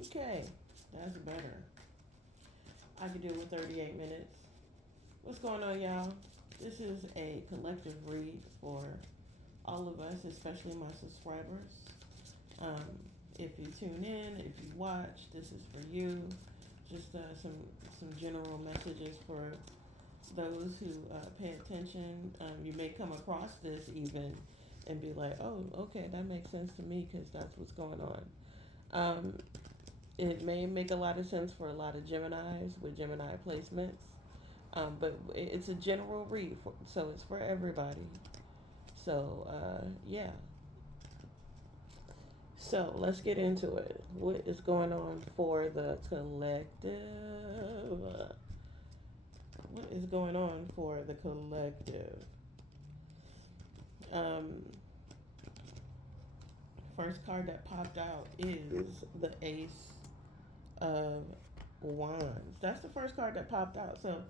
Okay, that's better. I could do it with 38 minutes. What's going on, y'all? This is a collective read for all of us, especially my subscribers. Um, if you tune in, if you watch, this is for you. Just some general messages for those who pay attention. You may come across this even and be like, "Oh, okay, that makes sense to me because that's what's going on." Um, it may make a lot of sense for a lot of Geminis with Gemini placements, but it's a general read, so it's for everybody. So yeah, so let's get into it. What is going on for the collective? What is going on for the collective? Um, First card that popped out is the Ace of Wands. That's the first card that popped out. So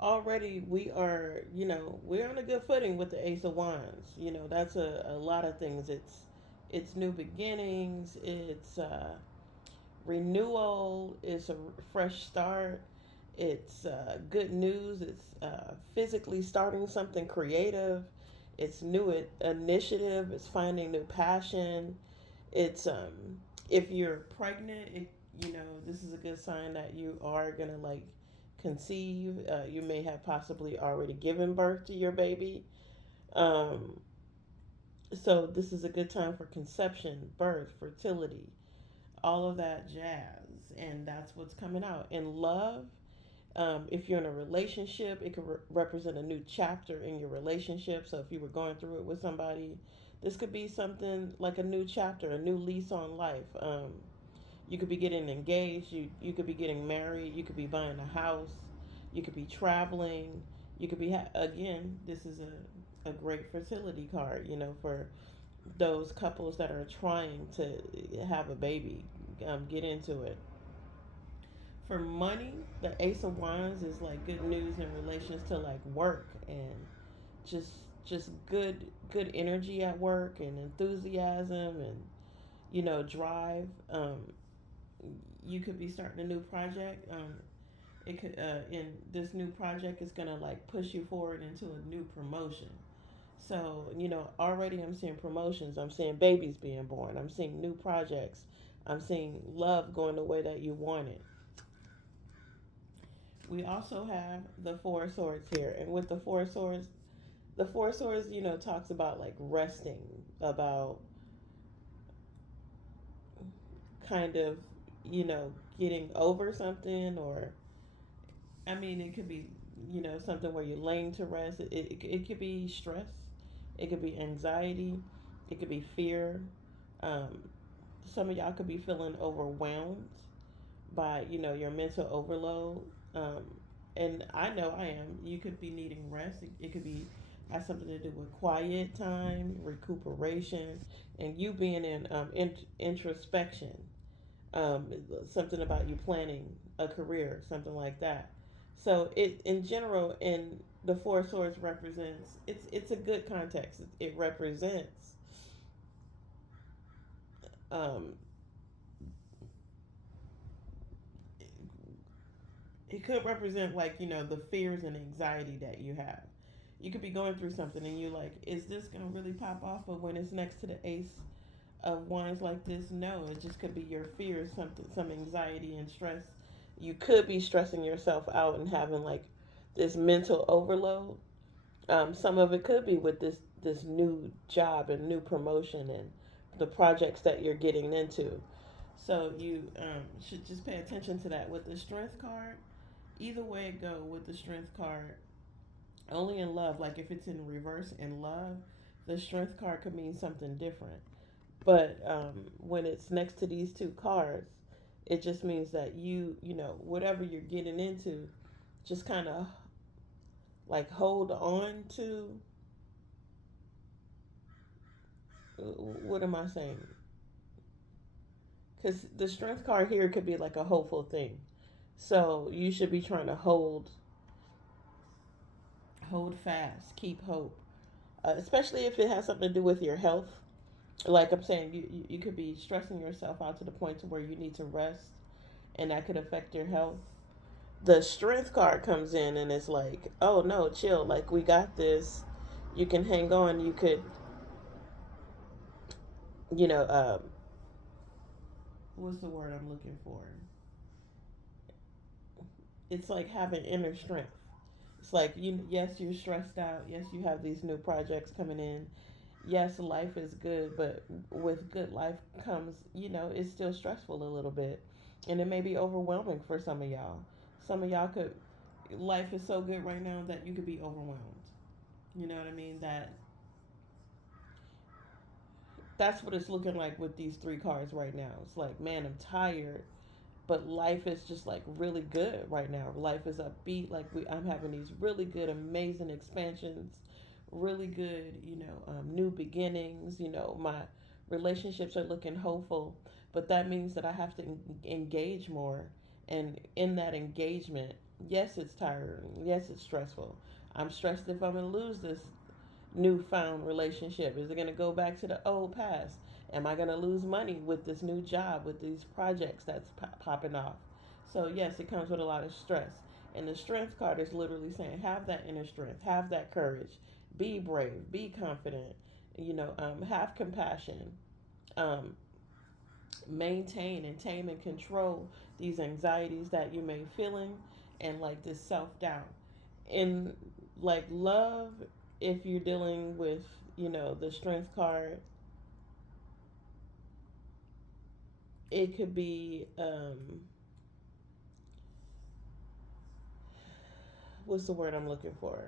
already we are, we're on a good footing with the Ace of Wands. That's a lot of things. It's new beginnings. It's renewal. It's a fresh start. It's good news. It's physically starting something creative. It's new initiative. It's finding new passion. It's if you're pregnant, this is a good sign that you are gonna like conceive. You may have possibly already given birth to your baby. Um, so this is a good time for conception, birth, fertility, all of that jazz, and that's what's coming out in love. If you're in a relationship, it could represent a new chapter in your relationship. So if you were going through it with somebody, this could be something like a new chapter, a new lease on life. You could be getting engaged. You could be getting married. You could be buying a house. You could be traveling. You could be again. This is a great fertility card. For those couples that are trying to have a baby, get into it. For money, the Ace of Wands is like good news in relations to like work and just just good energy at work and enthusiasm and drive. You could be starting a new project. It could in this new project is gonna like push you forward into a new promotion. So already I'm seeing promotions. I'm seeing babies being born. I'm seeing new projects. I'm seeing love going the way that you want it. We also have the Four of Swords here, and with the Four of Swords, talks about like resting, about kind of, getting over something, or I mean, it could be, something where you're laying to rest. It could be stress, it could be anxiety, it could be fear. Um, some of y'all could be feeling overwhelmed by your mental overload. Um, and I know I am. You could be needing rest. It could be has something to do with quiet time, recuperation, and you being in introspection. Um, Something about you planning a career, something like that. So it in general, in the Four Swords represents it's a good context. It represents um, it could represent like the fears and anxiety that you have. You could be going through something and you like, is this gonna really pop off? But when it's next to the Ace of Wands like this, no, it just could be your fears, something, some anxiety and stress. You could be stressing yourself out and having like this mental overload. Some of it could be with this new job and new promotion and the projects that you're getting into. So you should just pay attention to that with the Strength card. Either way it go with the Strength card, only in love. Like if it's in reverse in love, the Strength card could mean something different. But when it's next to these two cards, it just means that whatever you're getting into, just kind of like hold on to. What am I saying? Because the Strength card here could be like a hopeful thing. So you should be trying to hold fast, keep hope, especially if it has something to do with your health. Like I'm saying, you could be stressing yourself out to the point to where you need to rest, and that could affect your health. The strength card comes in and it's like, oh no, chill, like we got this. You can hang on. You could, you know, what's the word I'm looking for? It's like having inner strength. It's like yes, you're stressed out. Yes, you have these new projects coming in. Yes, life is good, but with good life comes, it's still stressful a little bit, and it may be overwhelming for some of y'all. Some of y'all could, life is so good right now that you could be overwhelmed. You know what I mean? That's what it's looking like with these three cards right now. It's like, man, I'm tired, but life is just like really good right now. Life is upbeat. Like I'm having these really good, amazing expansions, really good, new beginnings. My relationships are looking hopeful, but that means that I have to engage more. And in that engagement, yes, it's tiring. Yes, it's stressful. I'm stressed if I'm gonna lose this newfound relationship? Is it going to go back to the old past? Am I going to lose money with this new job, with these projects that's popping off? So, yes, it comes with a lot of stress. And the strength card is literally saying, have that inner strength, have that courage, be brave, be confident, have compassion, um, maintain and tame and control these anxieties that you may feeling, and like this self-doubt. In like love, if you're dealing with, the strength card, it could be, what's the word I'm looking for?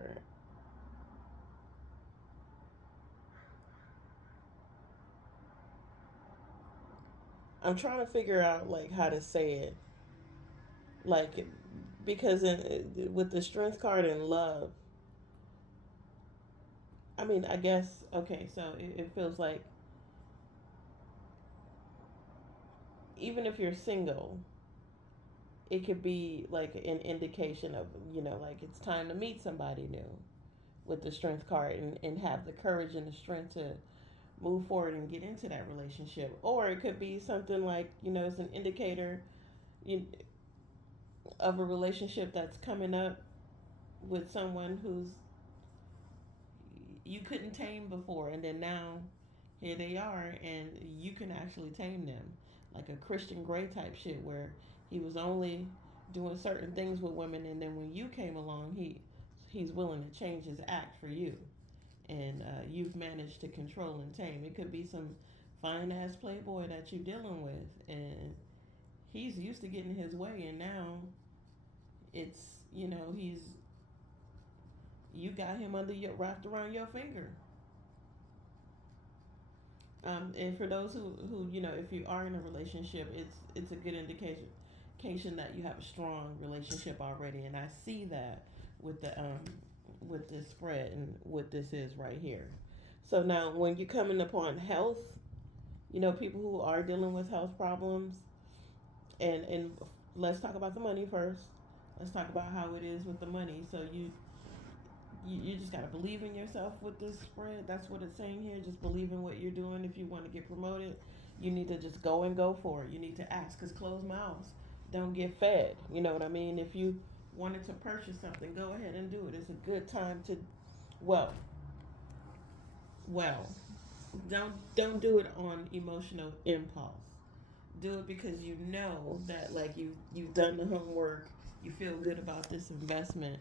I'm trying to figure out like how to say it. Like, because with the strength card in love, I mean, I guess, okay, so it feels like even if you're single, it could be like an indication of, like it's time to meet somebody new with the strength card, and have the courage and the strength to move forward and get into that relationship. Or it could be something like, it's an indicator you, of a relationship that's coming up with someone who's you couldn't tame before, and then now here they are, and you can actually tame them, like a Christian Grey type shit, where he was only doing certain things with women, and then when you came along, he's willing to change his act for you, and you've managed to control and tame. It could be some fine ass playboy that you're dealing with, and he's used to getting his way, and now it's, he's you got him under your wrapped around your finger. And for those who if you are in a relationship, it's a good indication that you have a strong relationship already, and I see that with the with this spread and what this is right here. So now, when you're coming upon health, people who are dealing with health problems, and let's talk about the money first. Let's talk about how it is with the money. So you just got to believe in yourself with this spread. That's what it's saying here. Just believe in what you're doing. If you want to get promoted, you need to just go for it. You need to ask, because closed mouths don't get fed. You know what I mean? If you wanted to purchase something, go ahead and do it. It's a good time to, well, well, don't do it on emotional impulse. Do it because you know that, like, you've done the homework. You feel good about this investment,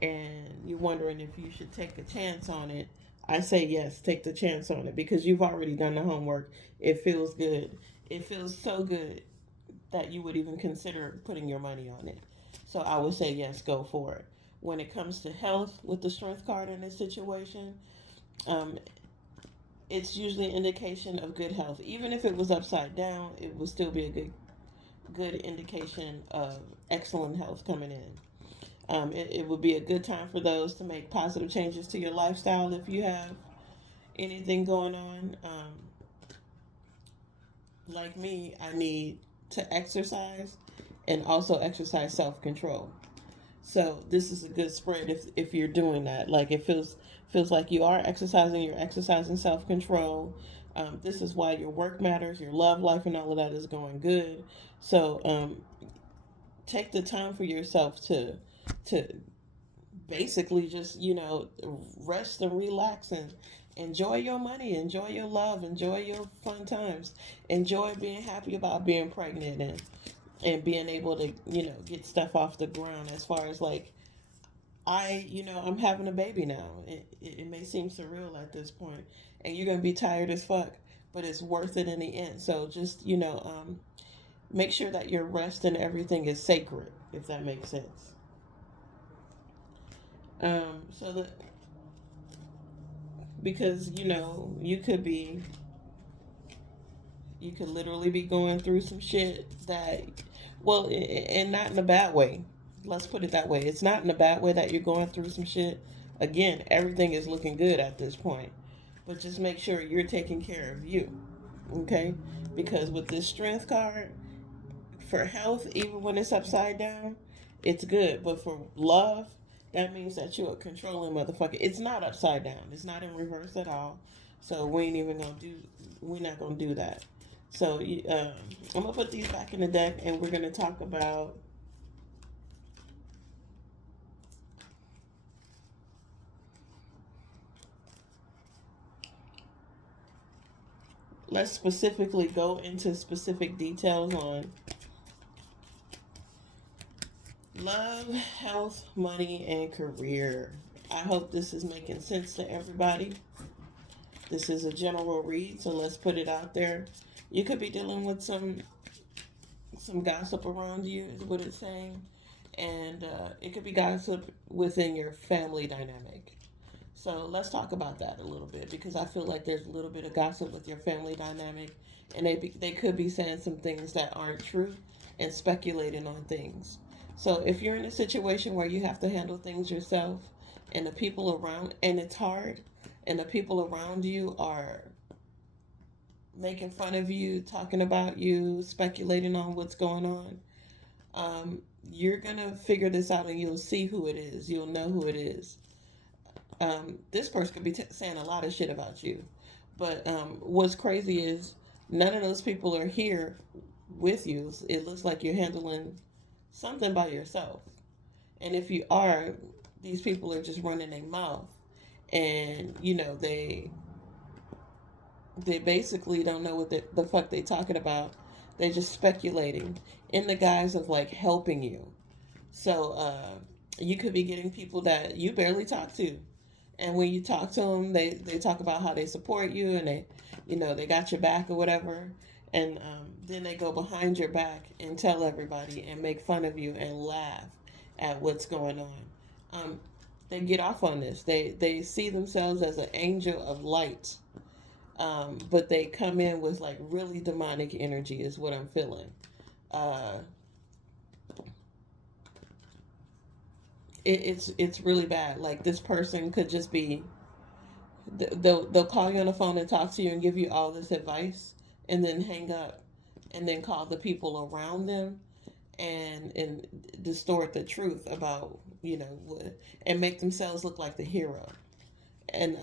and you're wondering if you should take a chance on it. I say yes, take the chance on it, because you've already done the homework. It feels good. It feels so good that you would even consider putting your money on it. So I would say yes, go for it. When it comes to health with the strength card in this situation, um, it's usually an indication of good health. Even if it was upside down, it would still be a good indication of excellent health coming in. It would be a good time for those to make positive changes to your lifestyle if you have anything going on. Like me, I need to exercise and also exercise self control. So this is a good spread if you're doing that. Like, it feels like you are exercising. You're exercising self control. This is why your work matters, your love life, and all of that is going good. So take the time for yourself to basically just rest and relax and enjoy your money, enjoy your love, enjoy your fun times, enjoy being happy about being pregnant and being able to get stuff off the ground. As far as like I'm having a baby now. It may seem surreal at this point, and you're gonna be tired as fuck, but it's worth it in the end. So just make sure that your rest and everything is sacred, if that makes sense. So that because you could literally be going through some shit that, well, and not in a bad way. Let's put it that way. It's not in a bad way that you're going through some shit. Again, everything is looking good at this point, but just make sure you're taking care of you, okay? Because with this strength card, for health, even when it's upside down, it's good. But for love, that means that you're a controlling motherfucker. It's not upside down. It's not in reverse at all. So we ain't even gonna do. We're not gonna do that. So I'm gonna put these back in the deck, and we're gonna talk about. Let's specifically go into specific details on love, health, money, and career. I hope this is making sense to everybody. This is a general read, so let's put it out there. You could be dealing with some gossip around you, is what it's saying, and it could be gossip within your family dynamic. So let's talk about that a little bit because I feel like there's a little bit of gossip with your family dynamic, and they could be saying some things that aren't true and speculating on things. So if you're in a situation where you have to handle things yourself, and the people around, and it's hard, and the people around you are making fun of you, talking about you, speculating on what's going on, you're gonna figure this out and you'll see who it is. You'll know who it is. This person could be saying a lot of shit about you. But what's crazy is none of those people are here with you. It looks like you're handling something by yourself. And if you are, these people are just running their mouth. And, they basically don't know what the fuck they talking about. They're just speculating in the guise of like helping you. So you could be getting people that you barely talk to, and when you talk to them, they talk about how they support you and they got your back or whatever, and then they go behind your back and tell everybody and make fun of you and laugh at what's going on. They get off on this. They see themselves as an angel of light, but they come in with like really demonic energy is what I'm feeling. Uh, it's really bad. Like this person could just be they'll call you on the phone and talk to you and give you all this advice and then hang up and then call the people around them and distort the truth about what and make themselves look like the hero. And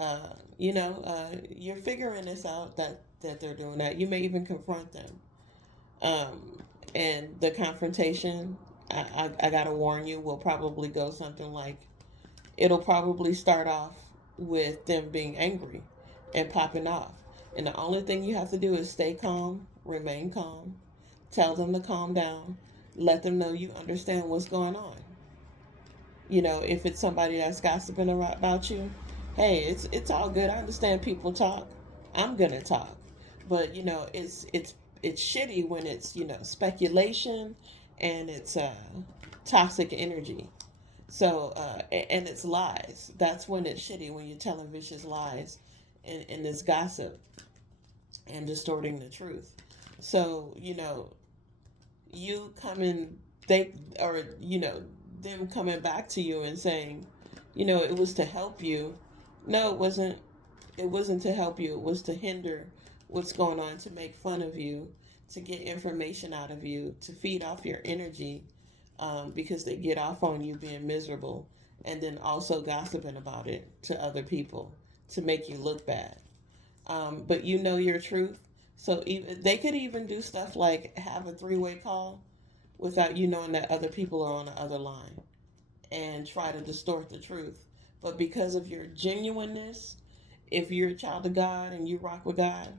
you're figuring this out that they're doing that. You may even confront them. And the confrontation, I gotta warn you, will probably go something like it'll probably start off with them being angry and popping off. And the only thing you have to do is stay calm, remain calm, tell them to calm down, let them know you understand what's going on. If it's somebody that's gossiping about you, hey, it's all good. I understand people talk. I'm gonna talk, but it's shitty when it's speculation and it's toxic energy. So and it's lies. That's when it's shitty when you're telling vicious lies and it's gossip and distorting the truth. So you coming they or them coming back to you and saying it was to help you. No, it wasn't to help you. It was to hinder what's going on, to make fun of you, to get information out of you, to feed off your energy, because they get off on you being miserable, and then also gossiping about it to other people to make you look bad. but you know your truth. So even, they could even do stuff like have a three-way call without you knowing that other people are on the other line and try to distort the truth. But because of your genuineness, if you're a child of God and you rock with God,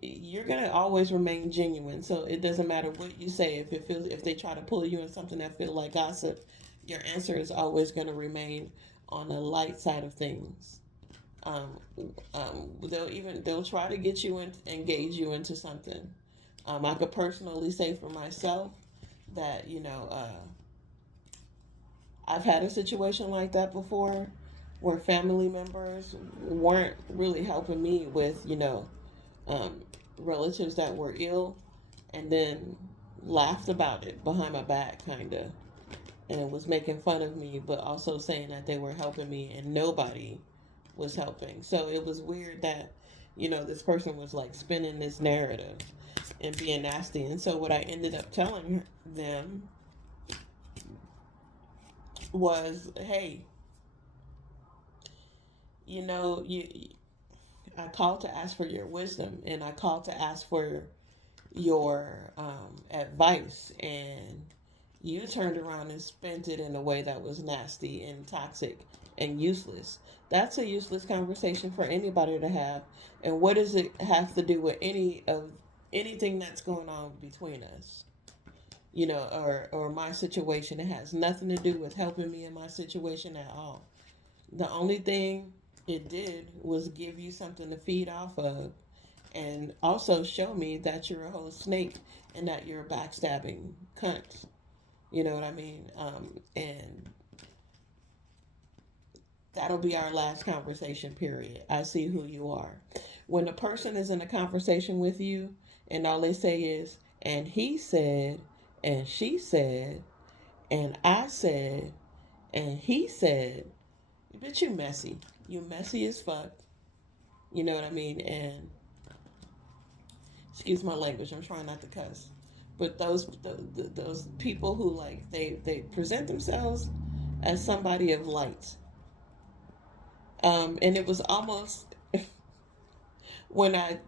you're gonna always remain genuine. So it doesn't matter what you say. If they try to pull you in something that feels like gossip, your answer is always gonna remain on the light side of things. Um, they'll try to get you in, engage you into something. I could personally say for myself that I've had a situation like that before, where family members weren't really helping me with um, relatives that were ill, and then laughed about it behind my back, kind of, and was making fun of me, but also saying that they were helping me, and nobody was helping. So it was weird that, this person was like spinning this narrative and being nasty. And so what I ended up telling them was, hey, you I called to ask for your wisdom, and I called to ask for your advice, and you turned around and spent it in a way that was nasty and toxic and useless. That's a useless conversation for anybody to have. And what does it have to do with anything that's going on between us? Or my situation. It has nothing to do with helping me in my situation at all. The only thing it did was give you something to feed off of, and also show me that you're a whole snake and that you're a backstabbing cunt. You know what I mean? And that'll be our last conversation, period. I see who you are. When a person is in a conversation with you and all they say is, and he said, and she said, and I said, and he said, bitch, you messy. You messy as fuck. You know what I mean? And excuse my language. I'm trying not to cuss. But those people who like they present themselves as somebody of light. And it was almost when I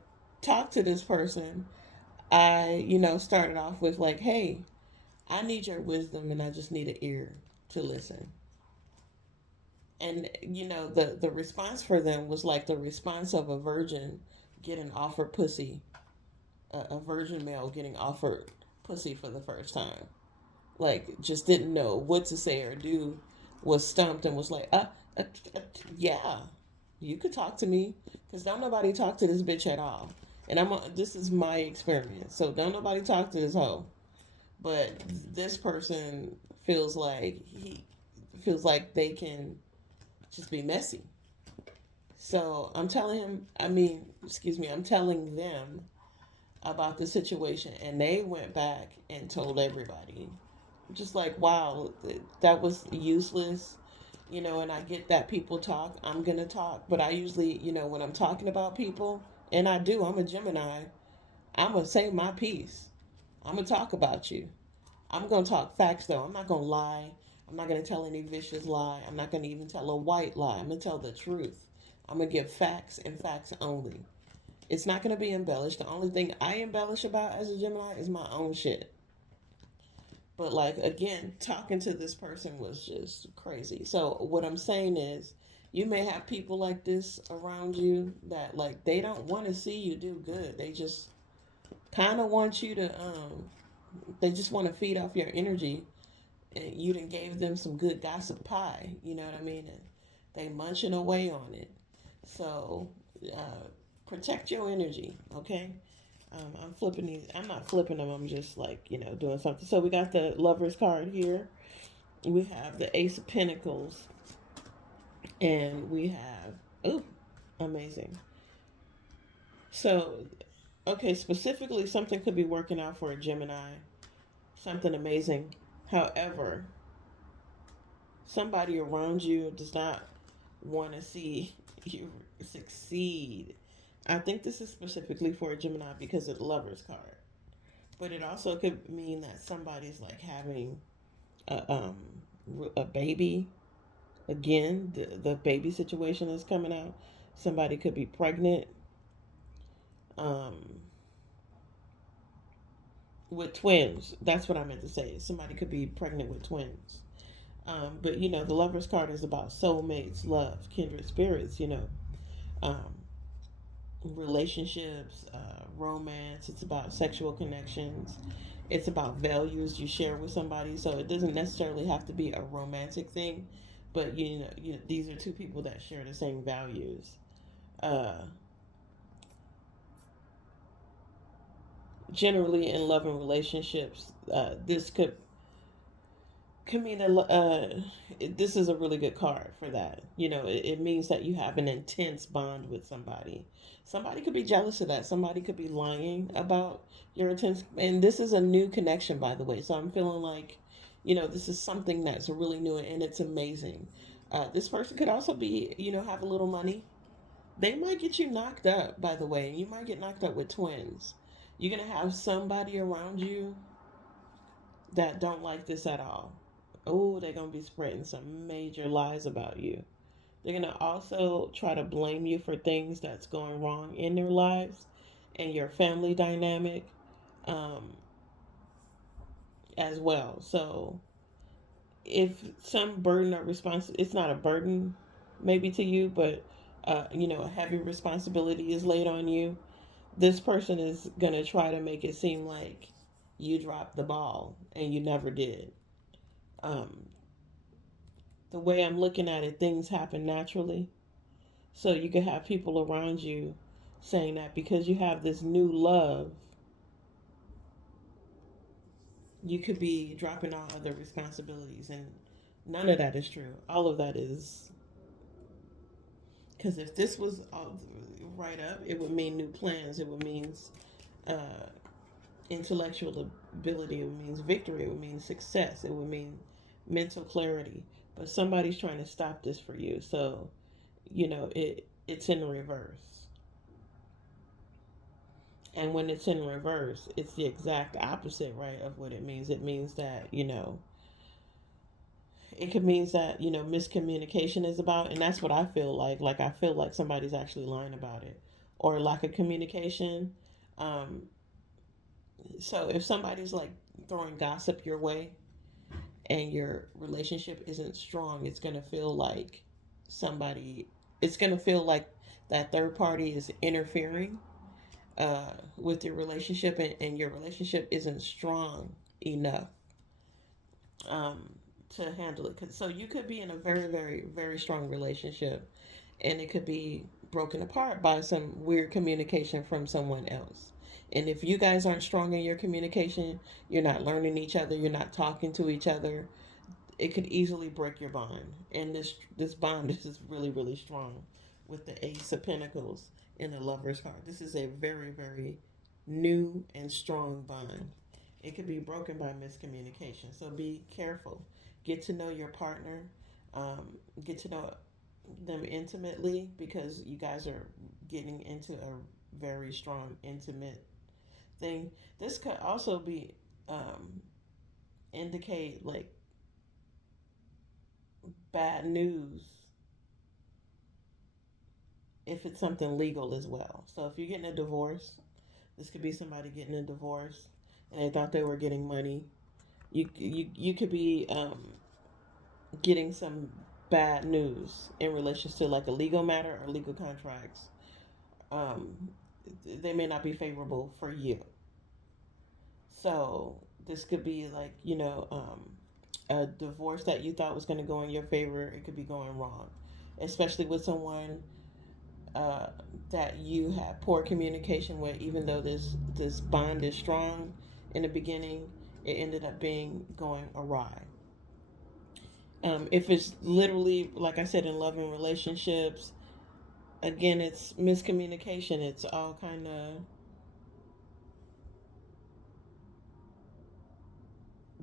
talked to this person, I started off with like, hey, I need your wisdom, and I just need an ear to listen. And the response for them was like the response of a virgin getting offered pussy, a virgin male getting offered pussy for the first time, like just didn't know what to say or do, was stumped and was like, uh, uh yeah, you could talk to me, because don't nobody talk to this bitch at all. And this is my experience, so don't nobody talk to this hoe. But this person feels like they can just be messy. So I'm telling him, excuse me, I'm telling them about the situation, and they went back and told everybody. Just like, wow, that was useless. And I get that people talk. I'm going to talk. But I usually, when I'm talking about people, and I'm a Gemini, I'm going to say my piece. I'm going to talk about you. I'm going to talk facts, though. I'm not going to lie. I'm not going to tell any vicious lie. I'm not going to even tell a white lie. I'm going to tell the truth. I'm going to give facts and facts only. It's not going to be embellished. The only thing I embellish about as a Gemini is my own shit. But like, again, talking to this person was just crazy. So what I'm saying is, you may have people like this around you that like they don't want to see you do good. They just kind of want you to they just want to feed off your energy, and you done gave them some good gossip pie. You know what I mean? And they munching away on it. So protect your energy, okay? I'm flipping these. I'm not flipping them. I'm just like, doing something. So we got the Lover's card here. We have the Ace of Pentacles. And we have, oh, amazing. So, okay, specifically, something could be working out for a Gemini. Something amazing. However, somebody around you does not want to see you succeed. I think this is specifically for a Gemini because of the Lover's card. But it also could mean that somebody's like having a baby. Again, the baby situation is coming out. Somebody could be pregnant. Um, with twins, that's what I meant to say. Somebody could be pregnant with twins. But the Lover's card is about soulmates, love, kindred spirits. Um, relationships, romance. It's about sexual connections. It's about values you share with somebody. So it doesn't necessarily have to be a romantic thing, but these are two people that share the same values. Uh, Generally, in love and relationships, this could mean this is a really good card for that. It means that you have an intense bond with somebody. Somebody could be jealous of that. Somebody could be lying about your intense. And this is a new connection, by the way. So I'm feeling like, this is something that's really new and it's amazing. This person could also be, have a little money. They might get you knocked up, by the way. You might get knocked up with twins. You're going to have somebody around you that don't like this at all. Oh, they're going to be spreading some major lies about you. They're going to also try to blame you for things that's going wrong in their lives and your family dynamic um, as well. So, if some burden or it's not a burden maybe to you, but a heavy responsibility is laid on you, this person is going to try to make it seem like you dropped the ball and you never did. Um, the way I'm looking at it, things happen naturally. So you can have people around you saying that because you have this new love, you could be dropping all other responsibilities. And none of that is true. All of that is because if this was all right up, it would mean new plans. It would mean uh, intellectual ability. It would mean victory. It would mean success. It would mean mental clarity. But somebody's trying to stop this for you. So it's in reverse. And when it's in reverse, it's the exact opposite, right, of what it means. It means that, it could means that, miscommunication is about, and that's what I feel like. Like, I feel like somebody's actually lying about it or lack of communication. Um, so if somebody's like throwing gossip your way and your relationship isn't strong, it's going to feel like somebody, it's going to feel like that third party is interfering with your relationship, and your relationship isn't strong enough um, to handle it. So you could be in a very, very, very strong relationship, and it could be broken apart by some weird communication from someone else. And if you guys aren't strong in your communication, you're not learning each other, you're not talking to each other, it could easily break your bond. And this bond is really, really strong with the Ace of Pentacles in the Lover's card. This is a very, very new and strong bond. It could be broken by miscommunication. So be careful. Get to know your partner. Um, get to know them intimately because you guys are getting into a very strong, intimate thing. This could also be indicate like bad news if it's something legal as well. So if you're getting a divorce, this could be somebody getting a divorce and they thought they were getting money. You could be getting some bad news in relation to like a legal matter or legal contracts. Um, they may not be favorable for you. So this could be like a divorce that you thought was going to go in your favor. It could be going wrong, especially with someone uh, that you had poor communication with, even though this bond is strong in the beginning, it ended up being going awry. If it's literally, like I said, in love and relationships, again, it's miscommunication. It's all kind of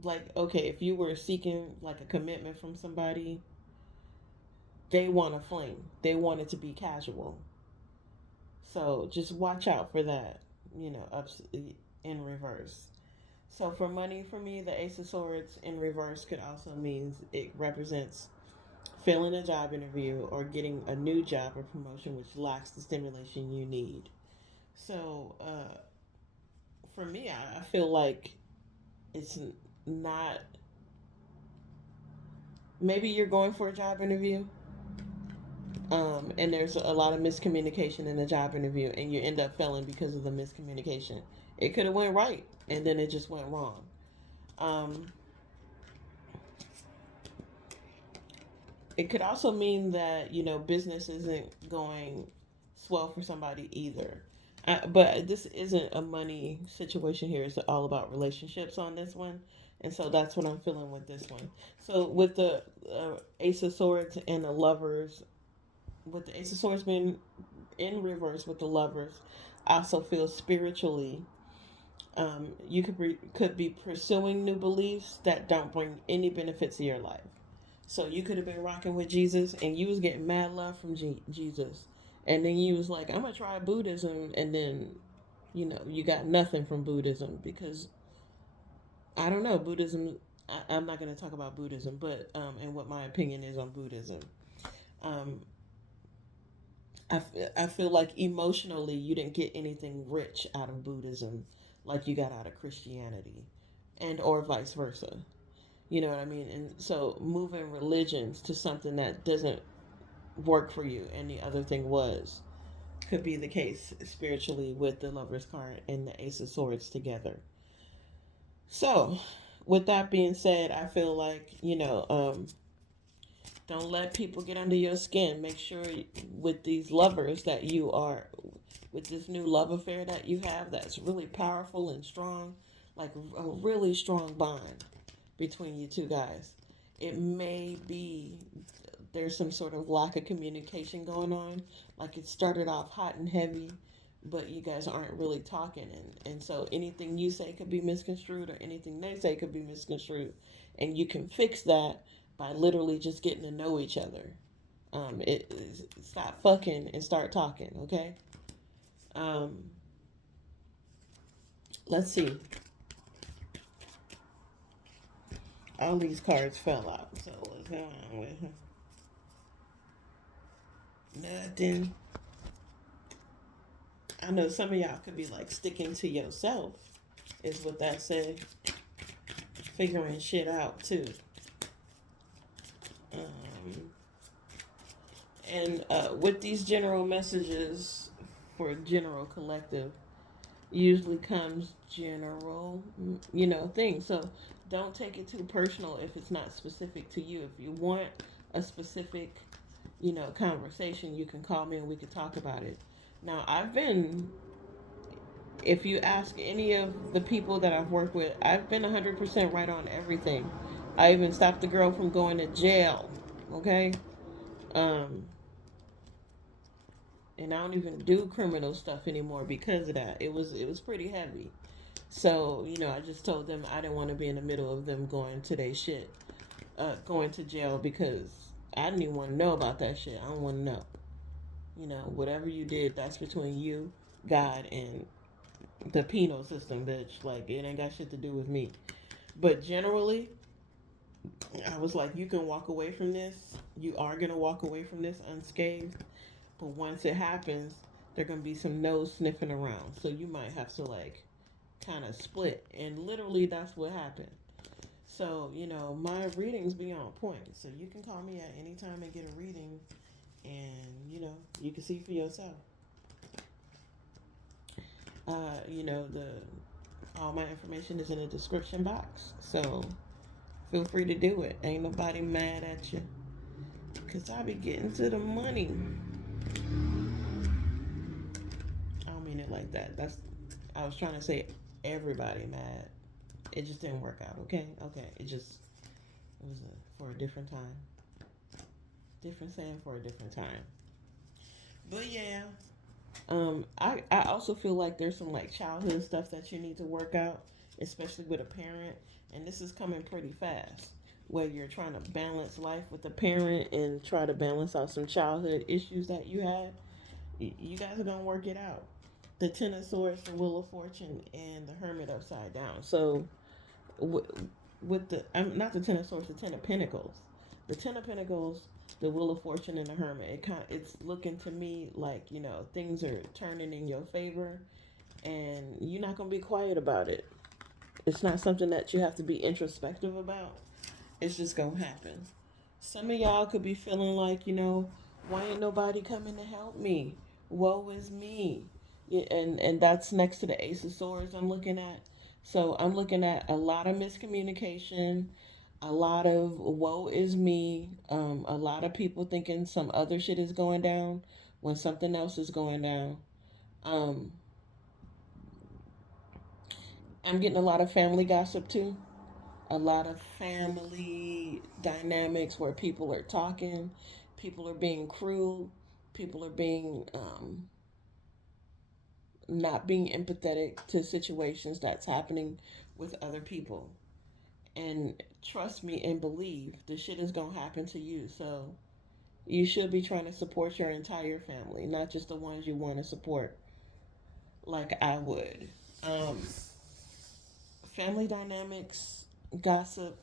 like, okay, if you were seeking like a commitment from somebody, they want a fling. They want it to be casual. So just watch out for that, ups in reverse. So for money, for me, the Ace of Swords in reverse could also mean it represents failing a job interview or getting a new job or promotion which lacks the stimulation you need. So for me, I feel like it's not. Maybe you're going for a job interview, and there's a lot of miscommunication in the job interview, and you end up failing because of the miscommunication. It could have went right, and then it just went wrong. Um, it could also mean that business isn't going swell for somebody either. But this isn't a money situation here. It's all about relationships on this one, and so that's what I'm feeling with this one. So with the Ace of Swords and the Lovers, with the Ace of Swords being in reverse with the Lovers, I also feel spiritually. You could be pursuing new beliefs that don't bring any benefits to your life. So you could have been rocking with Jesus, and you was getting mad love from Jesus, and then you was like, "I'm gonna try Buddhism," and then you got nothing from Buddhism because I don't know Buddhism. I'm not gonna talk about Buddhism, but and what my opinion is on Buddhism. Um, I feel like emotionally you didn't get anything rich out of Buddhism like you got out of Christianity, and or vice versa. You know what I mean? And so moving religions to something that doesn't work for you and the other thing was could be the case spiritually with the Lover's card and the Ace of Swords together. So, with that being said, I feel like, don't let people get under your skin. Make sure with these lovers that you are, with this new love affair that you have that's really powerful and strong, like a really strong bond between you two guys. It may be there's some sort of lack of communication going on. Like it started off hot and heavy, but you guys aren't really talking. And so anything you say could be misconstrued or anything they say could be misconstrued. And you can fix that by literally just getting to know each other. Stop fucking and start talking, okay? Um, let's see. All these cards fell out. So what's going on with nothing? I know some of y'all could be like sticking to yourself, is what that said. Figuring shit out too. Um, and with these general messages for general collective, usually comes general, things. So don't take it too personal if it's not specific to you. If you want a specific, conversation, you can call me and we can talk about it. Now, if you ask any of the people that I've worked with, I've been 100% right on everything. I even stopped the girl from going to jail. Okay? Um, and I don't even do criminal stuff anymore because of that. It was pretty heavy. So, I just told them I didn't want to be in the middle of them going to their shit, going to jail because I didn't even want to know about that shit. I don't want to know. Whatever you did, that's between you, God, and the penal system, bitch. Like, it ain't got shit to do with me. But generally, I was like, you can walk away from this. You are going to walk away from this unscathed. But once it happens, there going to be some nose sniffing around. So you might have to, like, kind of split. And literally, that's what happened. So, my readings be on point. So you can call me at any time and get a reading. And, you can see for yourself. The all my information is in the description box. So feel free to do it. Ain't nobody mad at you. Cause I be getting to the money. I don't mean it like that. I was trying to say everybody mad. It just didn't work out. Okay. For a different time. Different saying for a different time. But yeah. I also feel like there's some like childhood stuff that you need to work out, especially with a parent. And this is coming pretty fast, where you're trying to balance life with a parent and try to balance out some childhood issues that you had. You guys are gonna work it out. The Ten of Swords, the Wheel of Fortune, and the Hermit upside down. So, with the not the Ten of Swords, the Ten of Pentacles. The Ten of Pentacles, the Wheel of Fortune, and the Hermit. It's looking to me like, things are turning in your favor, and you're not gonna be quiet about it. It's not something that you have to be introspective about. It's just gonna happen. Some of y'all could be feeling like, why ain't nobody coming to help me? Woe is me. Yeah, and that's next to the Ace of Swords I'm looking at. So I'm looking at a lot of miscommunication, a lot of woe is me, a lot of people thinking some other shit is going down when something else is going down. Um, I'm getting a lot of family gossip too. A lot of family dynamics where people are talking, people are being cruel, people are being not being empathetic to situations that's happening with other people. And trust me and believe the shit is gonna happen to you. So you should be trying to support your entire family, not just the ones you want to support, like I would. Um, Family dynamics, gossip,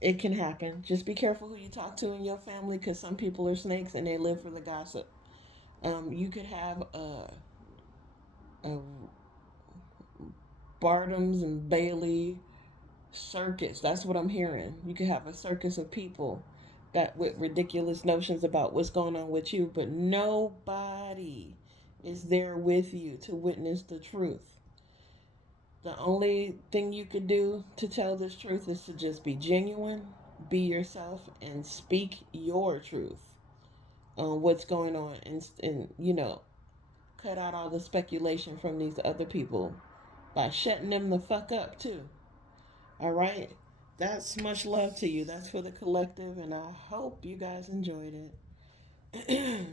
it can happen. Just be careful who you talk to in your family because some people are snakes and they live for the gossip. You could have a Bartums and Bailey circus. That's what I'm hearing. You could have a circus of people that with ridiculous notions about what's going on with you, but nobody is there with you to witness the truth. The only thing you could do to tell this truth is to just be genuine, be yourself, and speak your truth on what's going on, and cut out all the speculation from these other people by shutting them the fuck up too. All right, that's much love to you. That's for the collective, and I hope you guys enjoyed it.